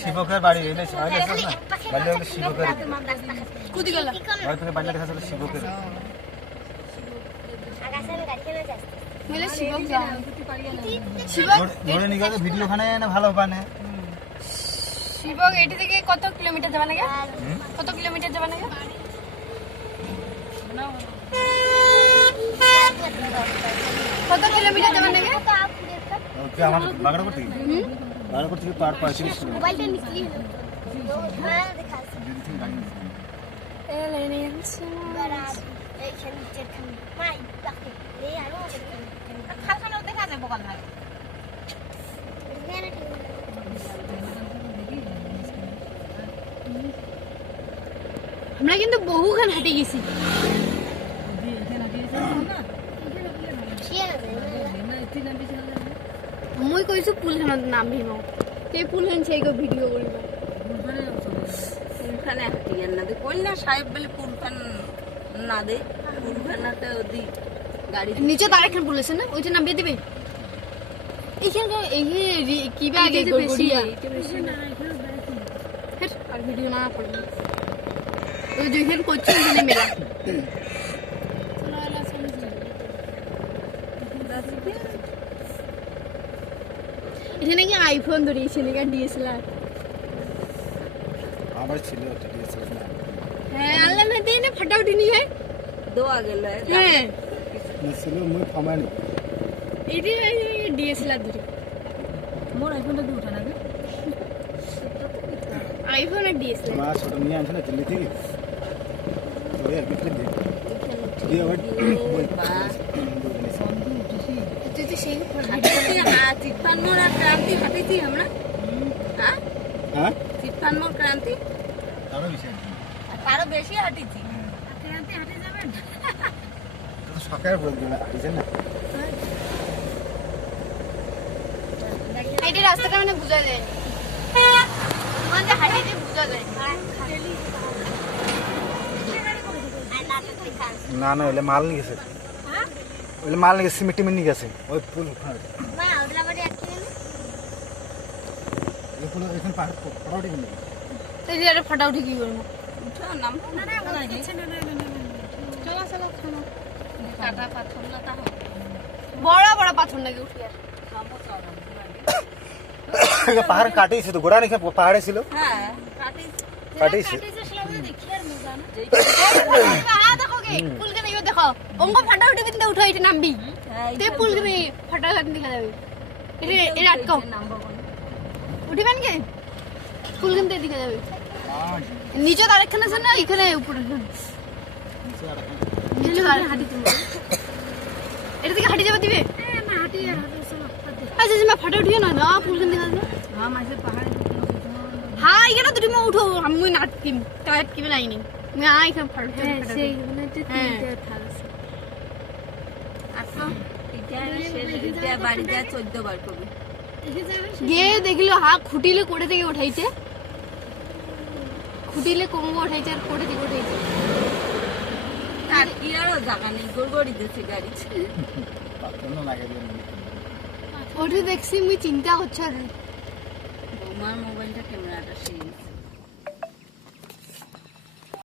শিবকের বাড়ি এনে বাড়ি শিবকের বাড়ি দেখা যাচ্ছে শিবকের ভিডিও খানে ভালো পানে শিবক এটি থেকে কত কিলোমিটার যাবা লাগে কত কিলোমিটার যাবা লাগে কত কিলোমিটার যাবা লাগে ওকে আমার বাগড়া করতে বাগড়া করতে পার পাইছি মোবাইলটা নিচে হ্যাঁ দেখাছি বাড়া এইখানে নিচে খান মাই বাকি এই আরো খালখানা দেখা যায় বকাল লাগে আমরা কিন্তু বহুখান হাঁটে গেছি মই কৈছো পুলখানত নামিম সেই পুলখান চাই গৈ ভিডিঅ' কৰিব পুলখানে হাঁটিয়ার না দে কইলা সাহেব বলে পুলখান না দে পুলখানাটা ওদি গাড়ি নিচে তার এখন পুল আছে না ওইটা নামিয়ে দিবে এইখানে এই কিবা আগে গড়গড়িয়া আর ভিডিও না করব ওই দুইখান করছি এখানে মেলা এখানে কি আইফোন ধরিয়েছে নাকি ডিএসএলআর আমার ছিল ডিএসএলআর হ্যাঁ আল্লাহ না দেনে ফটো উঠিনি হয় দোয়া গেল হ্যাঁ ছিল মুই ফমানি এটি ডিএসএলআর ধরি মোর আইফোনটা দিয়ে উঠা না আইফোন আর ডিএসএলআর মা ছোট নিয়ে আনছে না দিল্লি থেকে ওই আর বিক্রি দিয়ে দিয়ে ওই তুই তো সেই চিৎপান মোর আর ক্রান্তি হাঁটেছি আমরা হ্যাঁ হ্যাঁ চিৎপান মোর ক্রান্তি আরো বেশি আরো বেশি হাঁটেছি ক্রান্তি হাঁটে যাবেন তো সকালে বল দিলা আইছেন না এই রাস্তাটা মানে বুঝা যায় মানে হাঁটিতে বুঝা যায় না না ওলে মাল নিয়ে গেছে ওলে মাল নিয়ে গেছে সিমেন্ট নিয়ে গেছে ওই পুল মা ওদলা বাড়ি আটকে গেল এই পুল এখানে পাহাড় পড়াটি বলে এই যে ফটো উঠে কি করব উঠো নাম না না চলো চলো খানো কাটা পাথর না তা বড় বড় পাথর নাকি উঠি আর পাহাড় কাটিয়েছে তো গোড়া রেখে পাহাড়ে ছিল হ্যাঁ কাটিয়েছে দেখো কি পুল কে দেখো দেখো অঙ্গ ফটো উঠে কিন্তু উঠো এটা নামবি তে পুল কে ফটো কাট দেখা যাবে এটা আটকাও উঠিবেন কি পুল কিন্তু দেখা যাবে নিচে আরেকখানে আছে না এখানে উপরে নিচে আর হাঁটি তুমি এটা থেকে হাঁটি যাবে দিবে না হাঁটি আচ্ছা তুমি ফটো উঠিও না না পুল কিন্তু দেখা যাবে হ্যাঁ মাঝে পাহাড়ে হ্যাঁ এখানে তুমি উঠো আমি নাটকিম তাই কি লাইনি मैं आई का फट হ্যাঁ সেই মানে তিনটে থাল আছে আসো এটা বাড়িতে 14 বার করবে গিয়ে দেখলো হ্যাঁ খুঁটিলে কোড়ে থেকে উঠাইছে খুঁটিলে কোমো উঠাইছে আর কোড়ে থেকে উঠাইছে আর কি আরো জায়গা নেই গড়গড়ি দিচ্ছে গাড়ি পাথর না লাগে দিয়ে ওঠে দেখছি মুই চিন্তা করছি বৌমার মোবাইলটা ক্যামেরাটা সেই